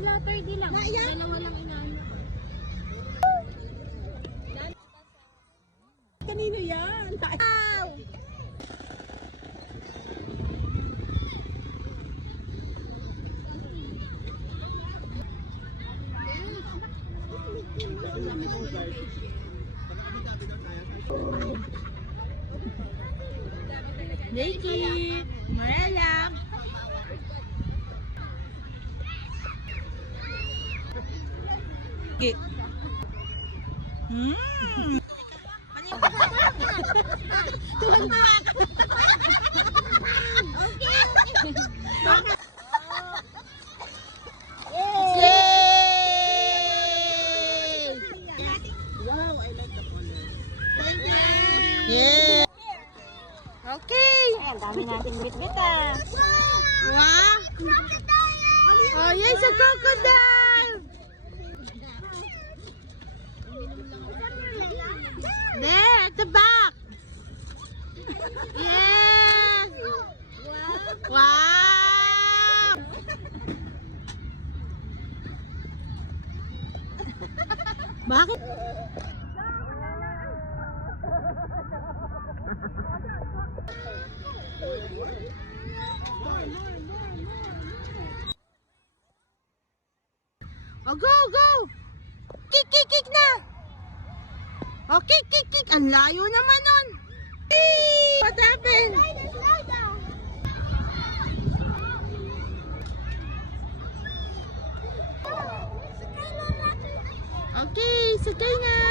sila, 30 lang. Dalawa lang inaano. Kanino yan? Wow! Nikki! Marela! Tuwan-tuwa ka. Okay. Wow, I like the color. Yeah. Okay. Ang dami nating bit-bit ah. Wow. Oh, yes, a crocodile. There, at the back. Yes. Wow. Bakit? Oh, go, go! Kick, kick, kick na! Oh, kick, kick, kick! Ang layo naman nun! Hey! What happened? Okay, sakay na!